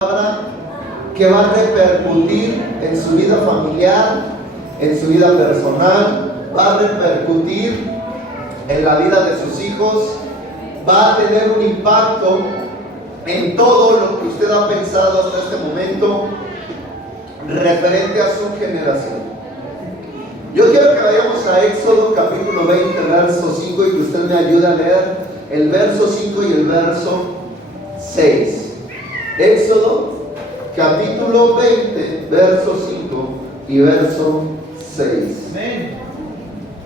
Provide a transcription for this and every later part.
que va a repercutir en su vida familiar, en su vida personal, va a repercutir en la vida de sus hijos, va a tener un impacto en todo lo que usted ha pensado hasta este momento referente a su generación. Yo quiero que vayamos a Éxodo capítulo 20, verso 5, y que usted me ayude a leer el verso 5 y el verso 6. Éxodo capítulo 20, verso 5 y verso 6. Amén.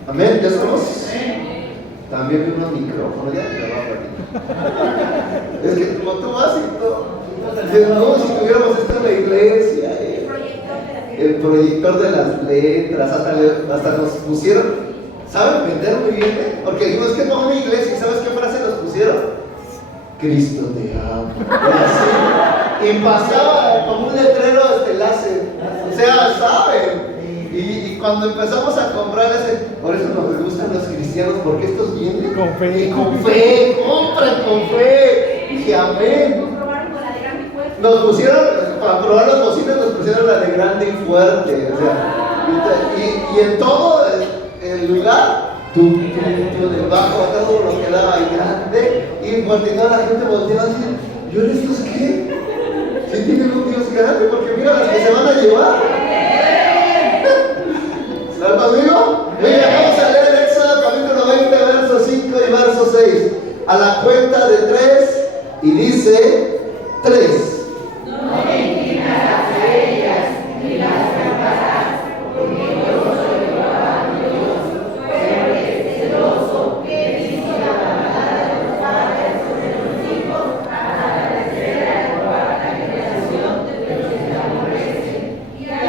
Amén, ¿ya estamos? También vi unos micrófonos, ya te es que como tú vas y todo, como si tuviéramos esto en la iglesia, el proyector de las letras, hasta nos pusieron, ¿saben vender muy bien? Porque dijimos, es que no es una iglesia, ¿y sabes qué frase nos pusieron? Cristo te ama. Y pasaba como un letrero láser. O sea, ¿saben? Y cuando empezamos a comprar por eso nos gustan los cristianos, porque estos vienen con fe. Y con fe, compran con fe. Dije, amén. Nos pusieron, para probar las bocinas, nos pusieron la de grande y fuerte. O sea, y en todo el lugar, del bajo, acá todo lo que daba y grande, y volteando la gente volteaba así, ¿y ahora estos qué? ¿Sí tienen un Dios grande? Porque mira las que se van a llevar. ¿Están conmigo? Venga, vamos a leer el Éxodo capítulo 20, verso 5 y verso 6. A la cuenta de 3, y dice 3. No mentiras las ellas ni las cantarás, porque yo soy Jehová tu Dios, fuerte, celoso, que hizo la maldad de los padres sobre los hijos hasta la tercera y cuarta generación de los que te aborrecen.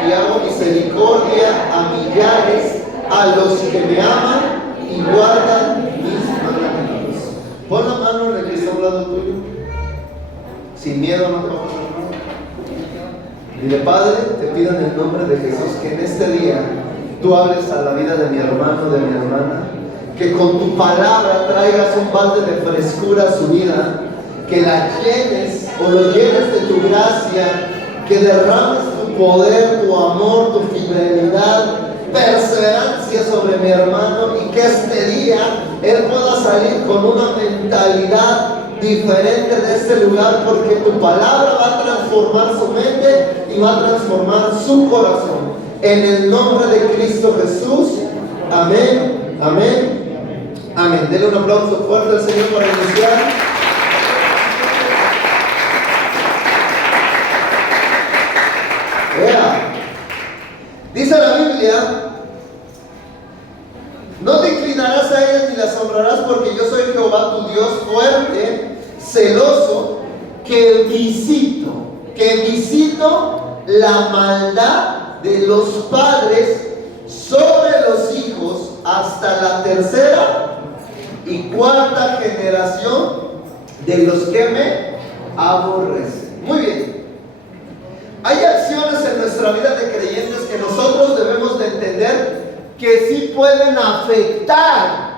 Y hago misericordia a millares, a los que me aman y guardan mis mandamientos. Pon la mano en el que está a un lado tuyo. Sin miedo, no te va a pasar nada. Dile, Padre, te pido en el nombre de Jesús que en este día tú hables a la vida de mi hermano, de mi hermana, que con tu palabra traigas un balde de frescura a su vida, que la llenes o lo llenes de tu gracia, que derrames tu poder, tu amor, tu fidelidad, perseverancia sobre mi hermano, y que este día él pueda salir con una mentalidad diferente de este lugar, porque tu palabra va a transformar su mente y va a transformar su corazón. En el nombre de Cristo Jesús, amén, amén, amén. Denle un aplauso fuerte al Señor para iniciar. Vea, dice la Biblia: no te inclinarás a ellas ni las honrarás, porque yo soy Jehová tu Dios, fuerte, celoso, que visito la maldad de los padres sobre los hijos hasta la tercera y cuarta generación de los que me aborrecen. Muy bien. Hay acciones en nuestra vida de creyentes que nosotros debemos de entender que sí pueden afectar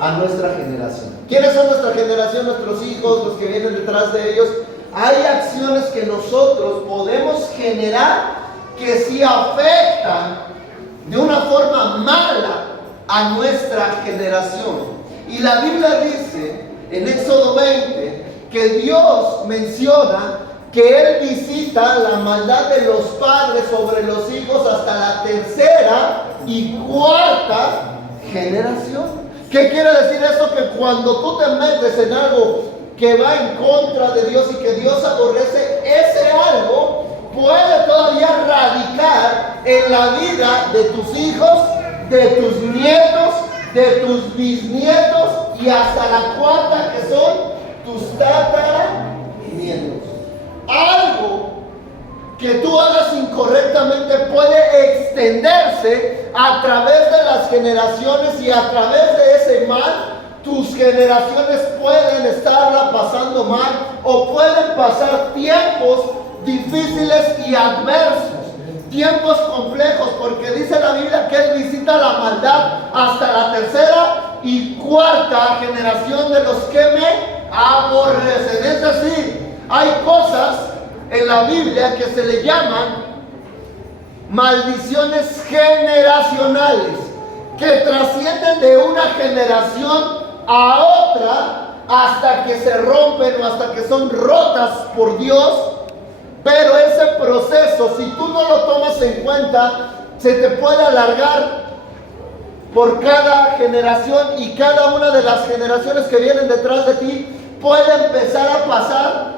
a nuestra generación. ¿Quiénes son nuestra generación? Nuestros hijos, los que vienen detrás de ellos. Hay acciones que nosotros podemos generar que sí afectan de una forma mala a nuestra generación. Y la Biblia dice en Éxodo 20 que Dios menciona que Él visita la maldad de los padres sobre los hijos hasta la tercera y cuarta generación. ¿Qué quiere decir esto? Que cuando tú te metes en algo que va en contra de Dios y que Dios aborrece, ese algo puede todavía radicar en la vida de tus hijos, de tus nietos, de tus bisnietos y hasta la cuarta, que son tus tataranietos. Algo que tú hagas incorrectamente puede extenderse a través de las generaciones, y a través de ese mal tus generaciones pueden estarla pasando mal, o pueden pasar tiempos difíciles y adversos, tiempos complejos, porque dice la Biblia que Él visita la maldad hasta la tercera y cuarta generación de los que me aborrecen. Es decir, hay cosas en la Biblia que se le llaman maldiciones generacionales, que trascienden de una generación a otra hasta que se rompen o hasta que son rotas por Dios. Pero ese proceso, si tú no lo tomas en cuenta, se te puede alargar por cada generación, y cada una de las generaciones que vienen detrás de ti puede empezar a pasar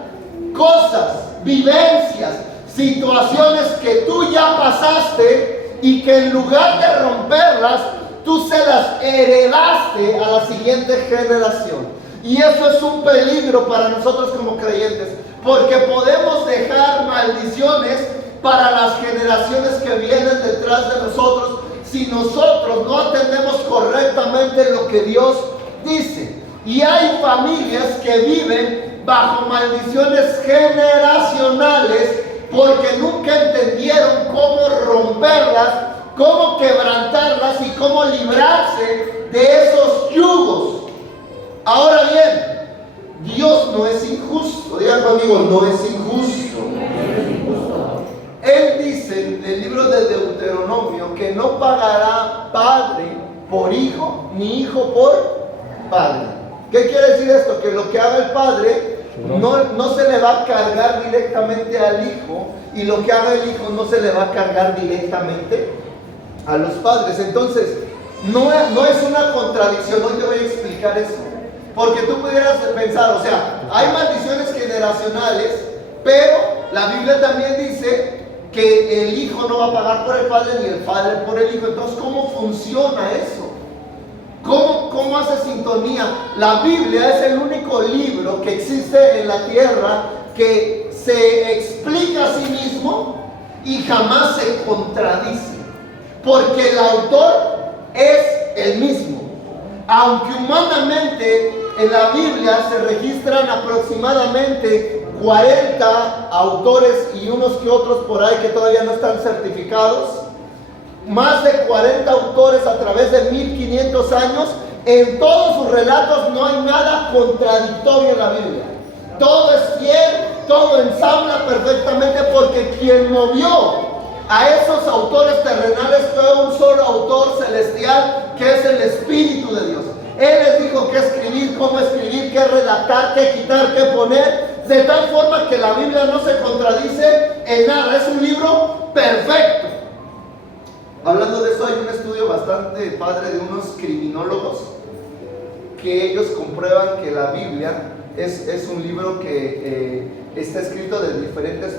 cosas, vivencias, situaciones que tú ya pasaste y que en lugar de romperlas, tú se las heredaste a la siguiente generación. Y eso es un peligro para nosotros como creyentes, porque podemos dejar maldiciones para las generaciones que vienen detrás de nosotros si nosotros no atendemos correctamente lo que Dios dice. Y hay familias que viven bajo maldiciones generacionales porque nunca entendieron cómo romperlas, cómo quebrantarlas y cómo librarse de esos yugos. Ahora bien, Dios no es injusto. Digan conmigo, no es injusto. Él dice en el libro de Deuteronomio que no pagará padre por hijo, ni hijo por padre. ¿Qué quiere decir esto? Que lo que haga el padre no se le va a cargar directamente al hijo, y lo que haga el hijo no se le va a cargar directamente a los padres. Entonces, no es una contradicción. Hoy te voy a explicar eso, porque tú pudieras pensar, o sea, hay maldiciones generacionales, pero la Biblia también dice que el hijo no va a pagar por el padre ni el padre por el hijo. Entonces, ¿cómo funciona eso? ¿Cómo hace sintonía? La Biblia es el único libro que existe en la tierra que se explica a sí mismo y jamás se contradice, porque el autor es el mismo. Aunque humanamente en la Biblia se registran aproximadamente 40 autores y unos que otros por ahí que todavía no están certificados, más de 40 autores a través de 1500 años, en todos sus relatos no hay nada contradictorio en la Biblia. Todo es fiel, todo ensambla perfectamente, porque quien movió a esos autores terrenales fue un solo autor celestial, que es el Espíritu de Dios. Él les dijo qué escribir, cómo escribir, qué redactar, qué quitar, qué poner, de tal forma que la Biblia no se contradice en nada. Es un libro perfecto. Hablando de eso, hay un estudio bastante padre de unos criminólogos que ellos comprueban que la Biblia es un libro que está escrito de diferentes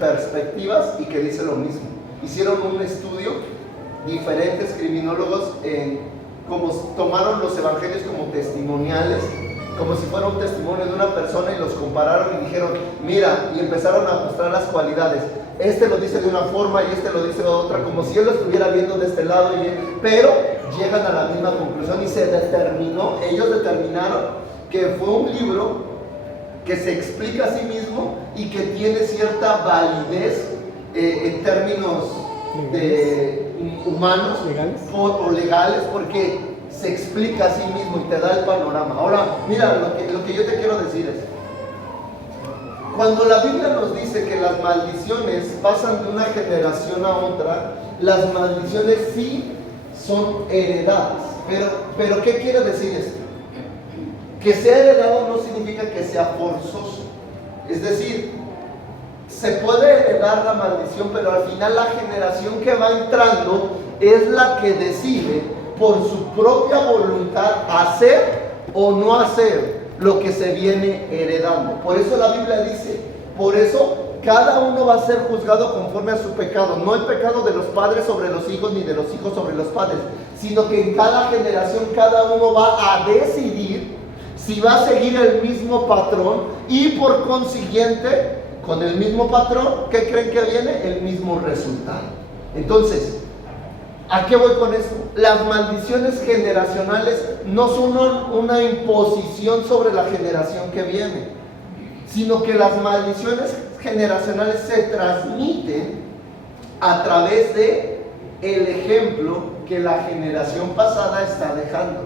perspectivas y que dice lo mismo. Hicieron un estudio, diferentes criminólogos, como tomaron los evangelios como testimoniales, como si fuera un testimonio de una persona, y los compararon y dijeron, mira, y empezaron a mostrar las cualidades. Este lo dice de una forma y este lo dice de otra, como si él lo estuviera viendo de este lado, pero llegan a la misma conclusión, y ellos determinaron que fue un libro que se explica a sí mismo y que tiene cierta validez en términos humanos o legales, porque se explica a sí mismo y te da el panorama. Ahora, mira, lo que yo te quiero decir es, cuando la Biblia nos dice que las maldiciones pasan de una generación a otra, las maldiciones sí son heredadas. Pero ¿qué quiere decir esto? Que sea heredado no significa que sea forzoso. Es decir, se puede heredar la maldición, pero al final la generación que va entrando es la que decide por su propia voluntad hacer o no hacer lo que se viene heredando. Por eso la Biblia dice, por eso cada uno va a ser juzgado conforme a su pecado. No el pecado de los padres sobre los hijos, ni de los hijos sobre los padres, sino que en cada generación cada uno va a decidir si va a seguir el mismo patrón, y por consiguiente, con el mismo patrón, ¿qué creen que viene? El mismo resultado. Entonces, ¿a qué voy con esto? Las maldiciones generacionales no son una imposición sobre la generación que viene, sino que las maldiciones generacionales se transmiten a través de el ejemplo que la generación pasada está dejando.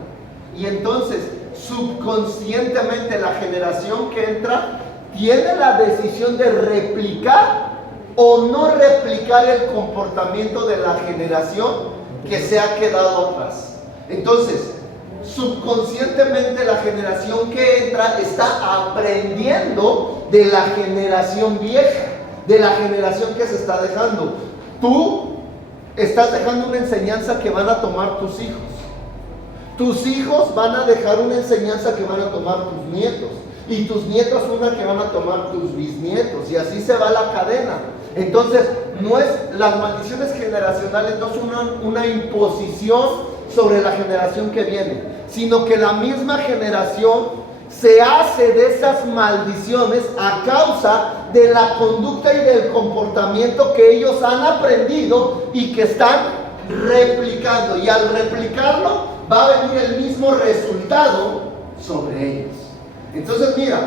Y entonces, subconscientemente, la generación que entra tiene la decisión de replicar o no replicar el comportamiento de la generación que se ha quedado atrás. Entonces, subconscientemente la generación que entra está aprendiendo de la generación vieja, de la generación que se está dejando. Tú estás dejando una enseñanza que van a tomar tus hijos. Tus hijos van a dejar una enseñanza que van a tomar tus nietos. Y tus nietos una que van a tomar tus bisnietos. Y así se va la cadena. Entonces, las maldiciones generacionales no son una imposición sobre la generación que viene, sino que la misma generación se hace de esas maldiciones a causa de la conducta y del comportamiento que ellos han aprendido y que están replicando. Y al replicarlo va a venir el mismo resultado sobre ellos. Entonces mira,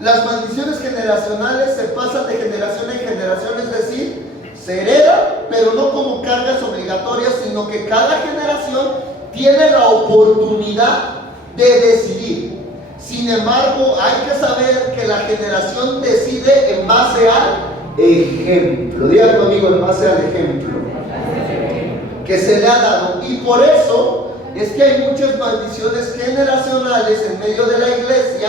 las maldiciones generacionales se pasan de generación en generación, es decir, se hereda, pero no como cargas obligatorias, sino que cada generación tiene la oportunidad de decidir. Sin embargo, hay que saber que la generación decide en base al ejemplo. Diga conmigo, en base al ejemplo que se le ha dado. Y por eso es que hay muchas maldiciones generacionales en medio de la iglesia,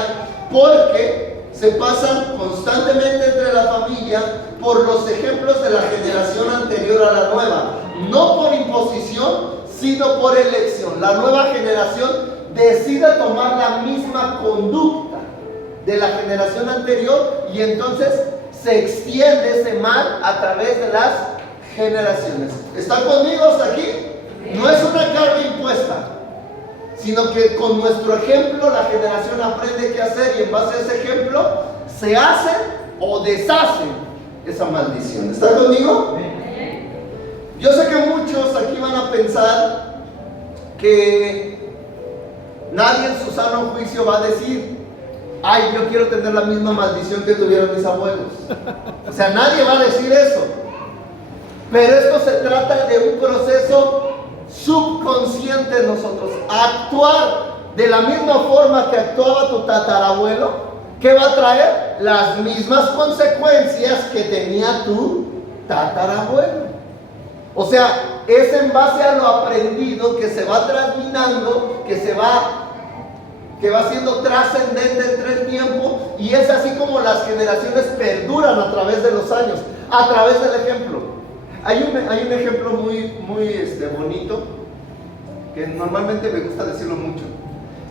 porque se pasan constantemente entre la familia por los ejemplos de la generación anterior a la nueva. No por imposición, sino por elección. La nueva generación decide tomar la misma conducta de la generación anterior y entonces se extiende ese mal a través de las generaciones. ¿Están conmigo hasta aquí? No es una carga impuesta, sino que con nuestro ejemplo la generación aprende qué hacer y en base a ese ejemplo se hace o deshace esa maldición. ¿Están conmigo? Yo sé que muchos aquí van a pensar que nadie en su sano juicio va a decir: ay, yo quiero tener la misma maldición que tuvieron mis abuelos. O sea, nadie va a decir eso. Pero esto se trata de un proceso subconsciente en nosotros. Actuar de la misma forma que actuaba tu tatarabuelo, ¿qué va a traer? Las mismas consecuencias que tenía tu tatarabuelo. O sea, es en base a lo aprendido que se va transminando, que va siendo trascendente entre el tiempo, y es así como las generaciones perduran a través de los años, a través del ejemplo. Hay un ejemplo muy bonito, que normalmente me gusta decirlo mucho.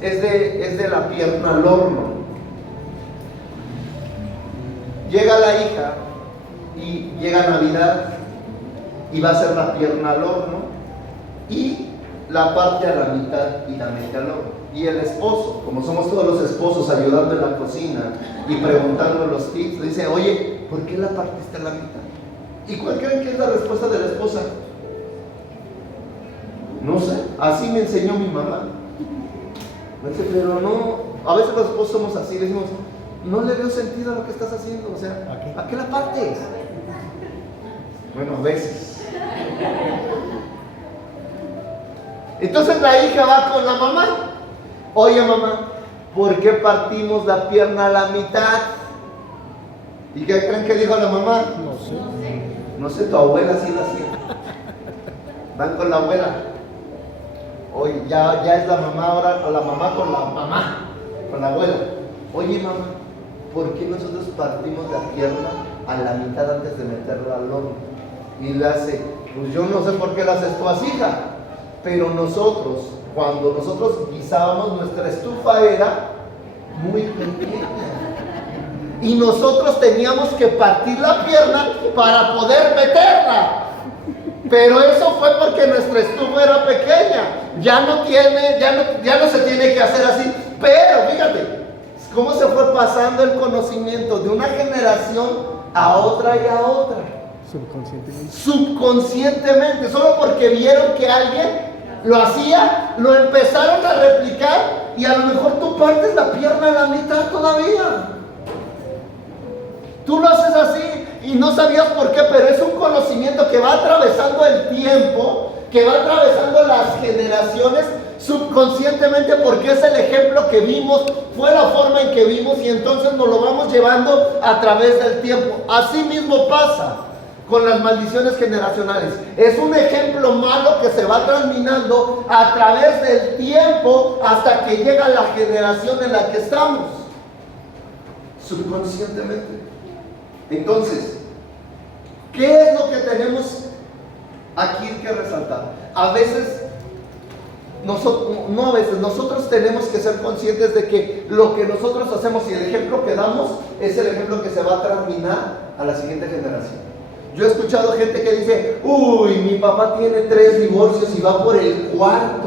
Es de la pierna al horno. Llega la hija y llega Navidad y va a hacer la pierna al horno y la parte a la mitad y la mete al horno. Y el esposo, como somos todos los esposos ayudando en la cocina y preguntando los tips, le dice: oye, ¿por qué la partiste a la mitad? ¿Y cuál creen que es la respuesta de la esposa? No sé, así me enseñó mi mamá. Me dice: pero no, a veces los esposos somos así, le decimos: no le veo sentido a lo que estás haciendo, o sea, ¿a qué la partes? Bueno, a veces. Entonces la hija va con la mamá: oye mamá, ¿por qué partimos la pierna a la mitad? ¿Y qué creen que dijo la mamá? No sé, tu abuela sí lo hacía. Van con la abuela. Oye, ya es la mamá ahora, o la mamá con la mamá, con la abuela. Oye mamá, ¿por qué nosotros partimos la pierna a la mitad antes de meterla al horno? Y le hace: pues yo no sé por qué la haces tú así, hija, pero nosotros, cuando nosotros guisábamos, nuestra estufa era muy pequeña y nosotros teníamos que partir la pierna para poder meterla. Pero eso fue porque nuestra estufa era pequeña. Ya no se tiene que hacer así. Pero fíjate cómo se fue pasando el conocimiento de una generación a otra y a otra. Subconscientemente, solo porque vieron que alguien lo hacía, lo empezaron a replicar, y a lo mejor tú partes la pierna a la mitad todavía. Tú lo haces así y no sabías por qué, pero es un conocimiento que va atravesando el tiempo, que va atravesando las generaciones, subconscientemente, porque es el ejemplo que vimos, fue la forma en que vimos, y entonces nos lo vamos llevando a través del tiempo. Así mismo pasa con las maldiciones generacionales. Es un ejemplo malo que se va transminando a través del tiempo hasta que llega la generación en la que estamos, subconscientemente. Entonces, ¿qué es lo que tenemos aquí que resaltar? A veces, nosotros tenemos que ser conscientes de que lo que nosotros hacemos y el ejemplo que damos es el ejemplo que se va a transmitir a la siguiente generación. Yo he escuchado gente que dice: uy, mi papá tiene 3 divorcios y va por el 4.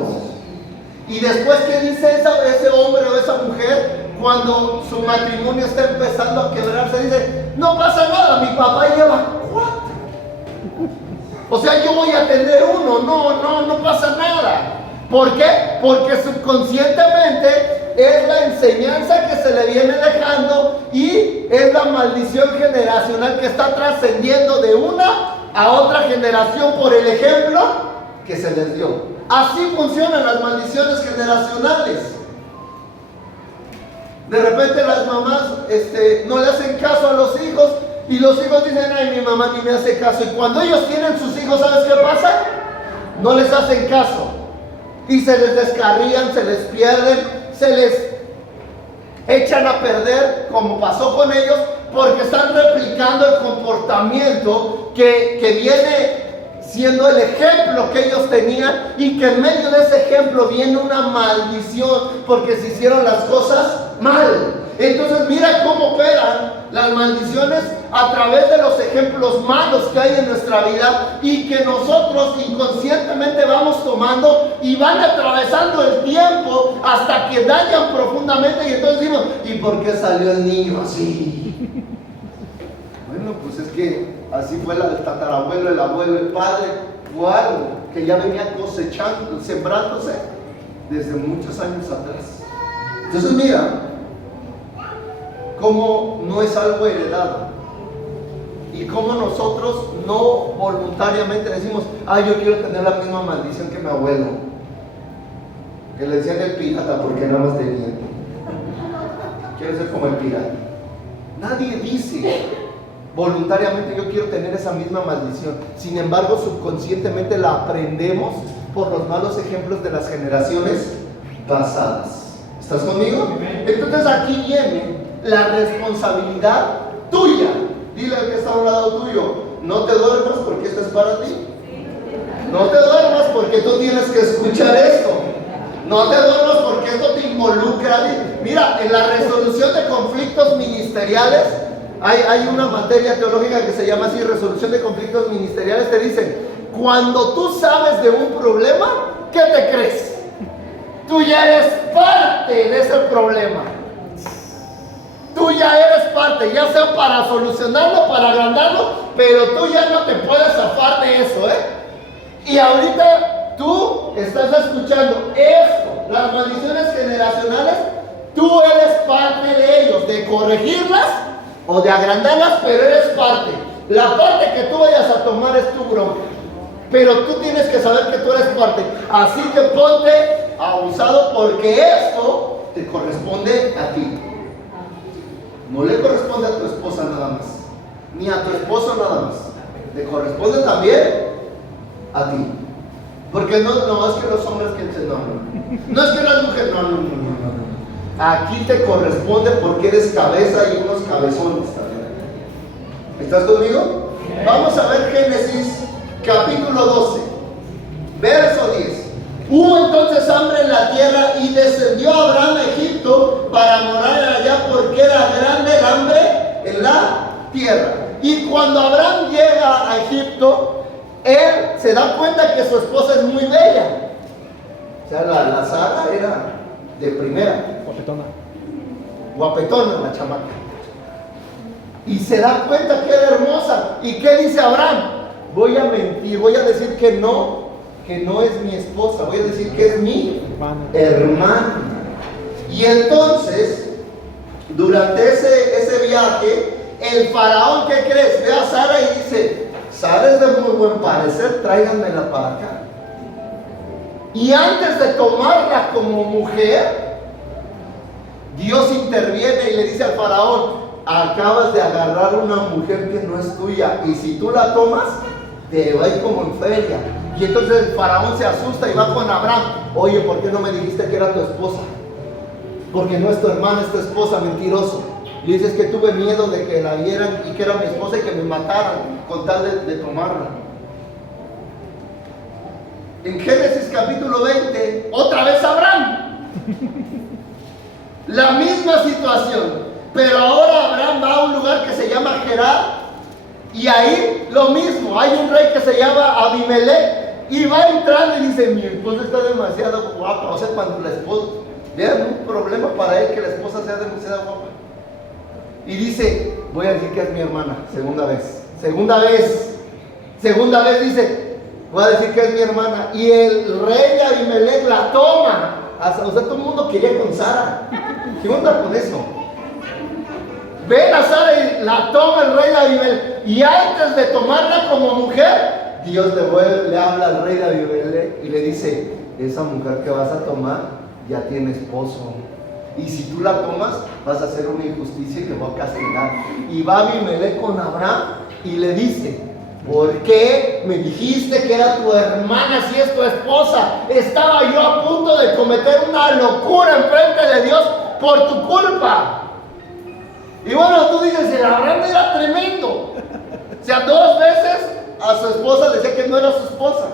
Y después, ¿qué dice ese hombre o esa mujer cuando su matrimonio está empezando a quebrarse? Dice: no pasa nada, mi papá lleva 4. O sea, yo voy a tener 1. No pasa nada. ¿Por qué? Porque subconscientemente es la enseñanza que se le viene dejando y es la maldición generacional que está trascendiendo de una a otra generación por el ejemplo que se les dio. Así funcionan las maldiciones generacionales. De repente las mamás no le hacen caso a los hijos y los hijos dicen: ay, mi mamá ni me hace caso. Y cuando ellos tienen sus hijos, ¿sabes qué pasa? No les hacen caso. Y se les descarrían, se les pierden, se les echan a perder, como pasó con ellos, porque están replicando el comportamiento que viene siendo el ejemplo que ellos tenían, y que en medio de ese ejemplo viene una maldición porque se hicieron las cosas mal. Entonces mira cómo operan las maldiciones a través de los ejemplos malos que hay en nuestra vida y que nosotros inconscientemente vamos tomando, y van atravesando el tiempo hasta que dañan profundamente. Y entonces decimos: ¿y por qué salió el niño así? Bueno, pues es que así fue el tatarabuelo, el abuelo, el padre, o algo que ya venía cosechando, sembrándose desde muchos años atrás. Entonces mira cómo no es algo heredado, y cómo nosotros no voluntariamente decimos: yo quiero tener la misma maldición que mi abuelo, que le decían el pirata porque nada más tenía. Quiero ser como el pirata. Nadie dice voluntariamente: yo quiero tener esa misma maldición. Sin embargo, subconscientemente la aprendemos por los malos ejemplos de las generaciones pasadas. ¿Estás conmigo? Entonces aquí viene la responsabilidad tuya. Dile al que está a un lado tuyo: no te duermas porque esto es para ti. No te duermas porque tú tienes que escuchar esto. No te duermas porque esto te involucra. Mira, en la resolución de conflictos ministeriales hay una materia teológica que se llama así: resolución de conflictos ministeriales. Te dicen: cuando tú sabes de un problema, ¿qué te crees? Tú ya eres parte de ese problema. Tú ya eres parte, ya sea para solucionarlo, para agrandarlo, pero tú ya no te puedes zafar de eso, Y ahorita tú estás escuchando esto, las maldiciones generacionales. Tú eres parte de ellos, de corregirlas o de agrandarlas, pero eres parte. La parte que tú vayas a tomar es tu bronca, pero tú tienes que saber que tú eres parte. Así que ponte abusado, porque esto te corresponde a ti. No le corresponde a tu esposa nada más, ni a tu esposo nada más. Le corresponde también a ti. Porque no es que los hombres que no es que las mujeres, no. Aquí te corresponde porque eres cabeza y unos cabezones también. ¿Estás conmigo? Vamos a ver Génesis capítulo 12, verso 10. Hubo entonces hambre en la tierra y descendió Abraham a Egipto para morar allá, porque era grande el hambre en la tierra. Y cuando Abraham llega a Egipto, él se da cuenta que su esposa es muy bella. O sea, la Sara era de primera. Guapetona la chamaca. Y se da cuenta que era hermosa. ¿Y qué dice Abraham? Voy a mentir, voy a decir que no es mi esposa, voy a decir que es mi hermana. Y entonces, durante ese viaje, el faraón, ¿qué crees? Ve a Sara y dice: Sara es de muy buen parecer, tráiganmela para acá. Y antes de tomarla como mujer, Dios interviene y le dice al faraón: acabas de agarrar una mujer que no es tuya, y si tú la tomas, te va a ir como en feria. Y entonces el faraón se asusta y va con Abraham: oye, ¿por qué no me dijiste que era tu esposa? Porque no es tu hermana, es tu esposa, mentiroso. Y dices que tuve miedo de que la vieran y que era mi esposa y que me mataran con tal de tomarla. En Génesis capítulo 20, otra vez Abraham. La misma situación. Pero ahora Abraham va a un lugar que se llama Gerar. Y ahí lo mismo. Hay un rey que se llama Abimelech. Y va entrando y dice: mi esposa está demasiado guapa. O sea, cuando la esposa... Vean, un problema para él que la esposa sea demasiado guapa. Y dice: voy a decir que es mi hermana. Segunda vez dice: voy a decir que es mi hermana. Y el rey Abimelech la toma. O sea, todo el mundo quería con Sara. ¿Qué onda con eso? Ven a Sara y la toma el rey Abimelech. Y antes de tomarla como mujer, Dios le habla al rey Abimelech y le dice: esa mujer que vas a tomar ya tiene esposo. Y si tú la tomas, vas a hacer una injusticia y te voy a castigar. Y va Abimelech con Abraham y le dice: ¿por qué me dijiste que era tu hermana si es tu esposa? Estaba yo a punto de cometer una locura enfrente de Dios por tu culpa. Y bueno, tú dices: el Abraham era tremendo. O sea, 2 veces a su esposa decía que no era su esposa.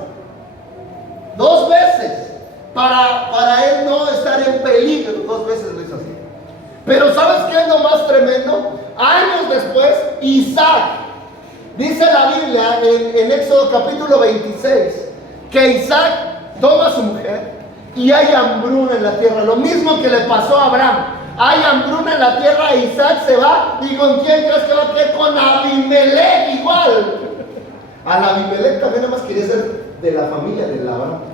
2 veces. Para él no estar en peligro. 2 veces lo hizo así. Pero ¿sabes qué es lo más tremendo? Años después, Isaac, dice la Biblia en Éxodo capítulo 26, que Isaac toma a su mujer y hay hambruna en la tierra. Lo mismo que le pasó a Abraham. Hay hambruna en la tierra e Isaac se va. ¿Y con quién crees que va a quedar? Con Abimelech igual. Al Abimelech también nada más quería ser de la familia de Labán.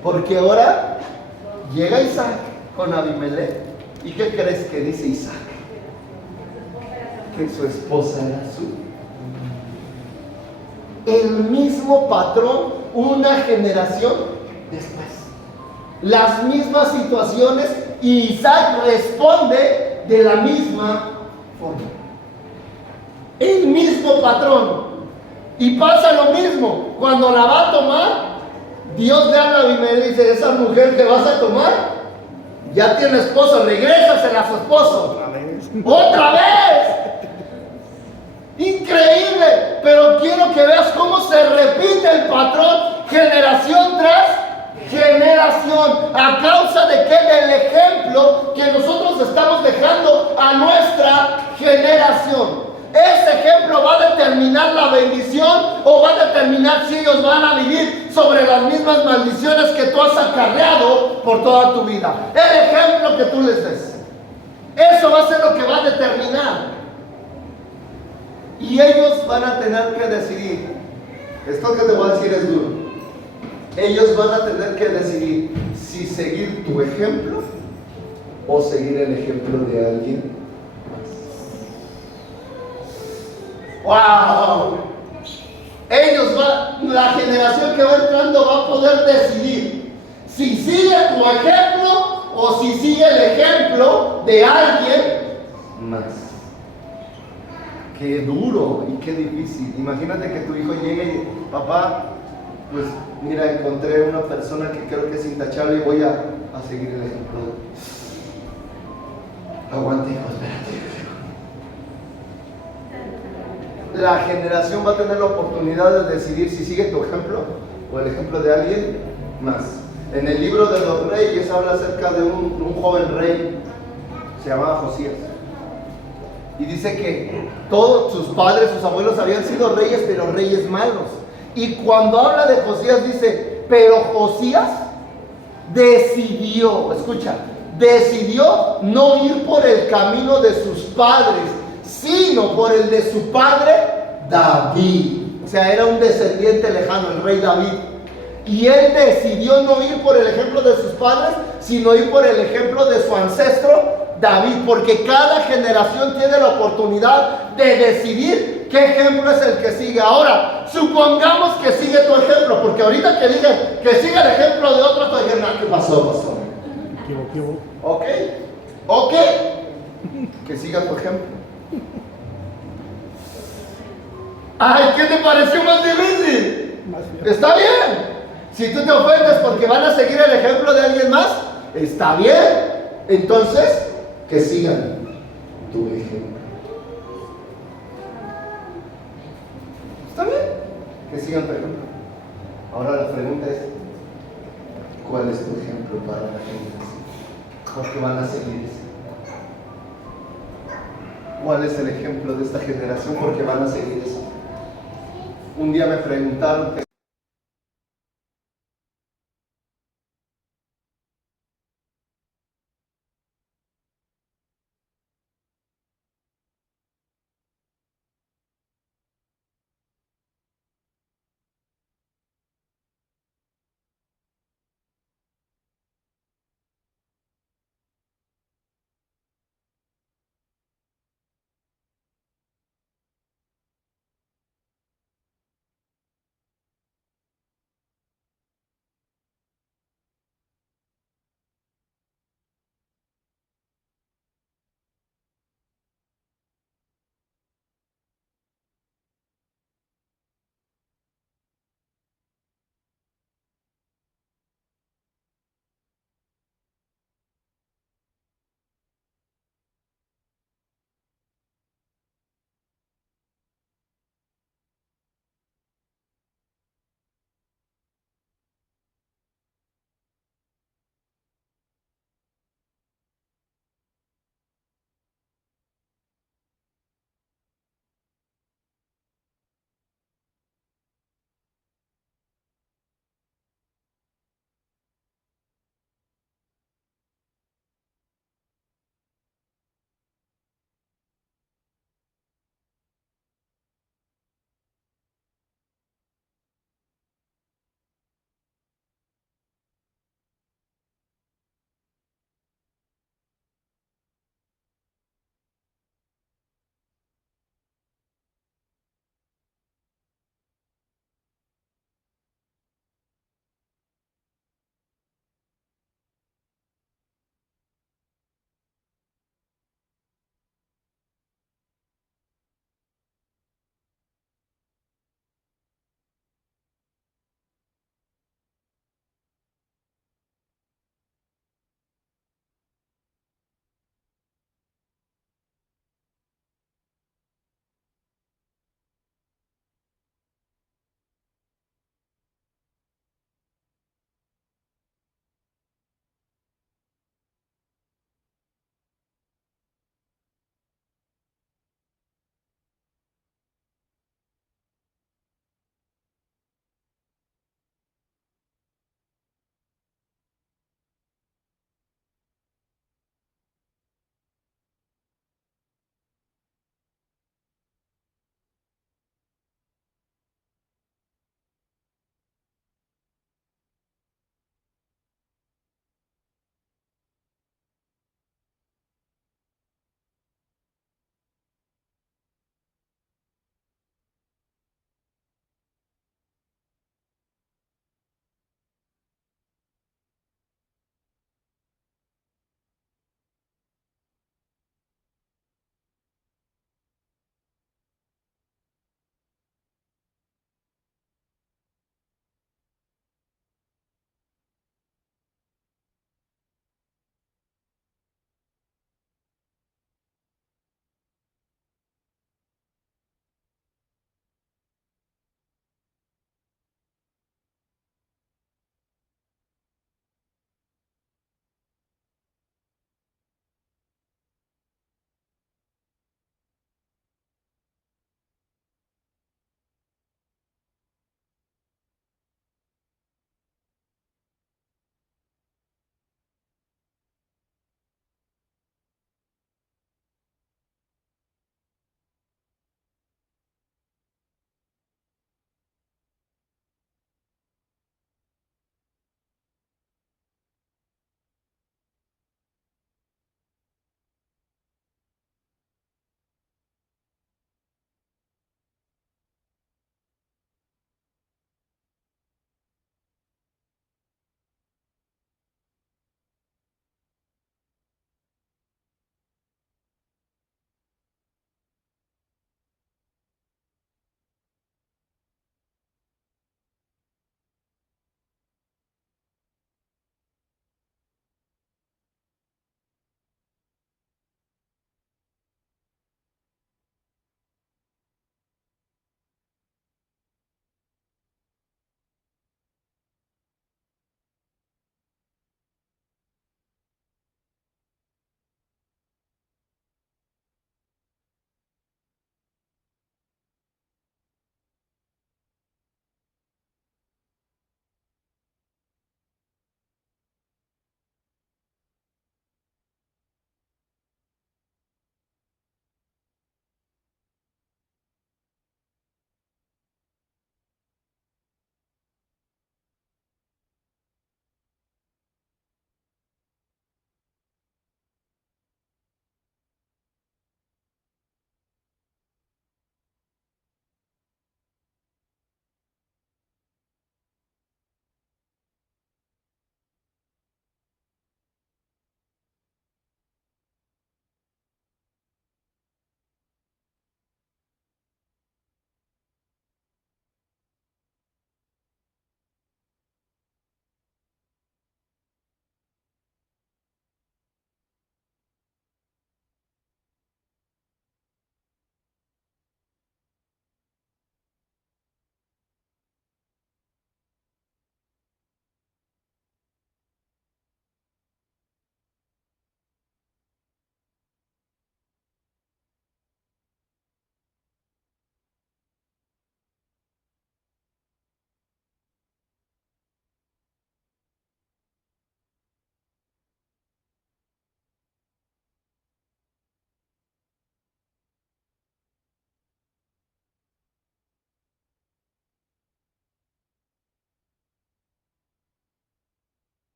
Porque ahora llega Isaac con Abimelech. ¿Y qué crees que dice Isaac? Que su esposa era suya. El mismo patrón una generación después. Las mismas situaciones y Isaac responde de la misma forma. El mismo patrón. Y pasa lo mismo. Cuando la va a tomar, Dios le habla a Abimelech y dice: esa mujer que vas a tomar ya tiene esposo, regrésasela a su esposo. ¡Otra vez! Increíble, pero quiero que veas cómo se repite el patrón generación tras generación, a causa de que del ejemplo que nosotros estamos dejando a nuestra generación. Este ejemplo va a determinar la bendición o va a determinar si ellos van a vivir sobre las mismas maldiciones que tú has acarreado por toda tu vida. El ejemplo que tú les des, eso va a ser lo que va a determinar. Y ellos van a tener que decidir. Esto que te voy a decir es duro. Ellos van a tener que decidir si seguir tu ejemplo o seguir el ejemplo de alguien más. ¡Wow! La generación que va entrando va a poder decidir si sigue tu ejemplo o si sigue el ejemplo de alguien más. Qué duro y qué difícil. Imagínate que tu hijo llegue y: papá, pues mira, encontré una persona que creo que es intachable y voy a seguir el ejemplo. Aguante, hijo, espérate. La generación va a tener la oportunidad de decidir si sigue tu ejemplo o el ejemplo de alguien más. En el libro de los reyes habla acerca de un joven rey, se llamaba Josías. Y dice que todos sus padres, sus abuelos habían sido reyes, pero reyes malos. Y cuando habla de Josías dice: pero Josías decidió, escucha, decidió no ir por el camino de sus padres, sino por el de su padre David. O sea, era un descendiente lejano, el rey David. Y él decidió no ir por el ejemplo de sus padres, sino ir por el ejemplo de su ancestro David, porque cada generación tiene la oportunidad de decidir ¿qué ejemplo es el que sigue? Ahora, supongamos que sigue tu ejemplo, porque ahorita que dije que siga el ejemplo de otro, te dije, ¿qué pasó, pastor? Ok, ok, que siga tu ejemplo. Ay, ¿qué te pareció más difícil? Está bien. Si tú te ofendes porque van a seguir el ejemplo de alguien más, está bien. Entonces, que sigan tu ejemplo. ¿Está bien? Que sigan tu ejemplo. Ahora la pregunta es, ¿cuál es tu ejemplo para la generación? Porque van a seguir eso. ¿Cuál es el ejemplo de esta generación? Porque van a seguir eso. Un día me preguntaron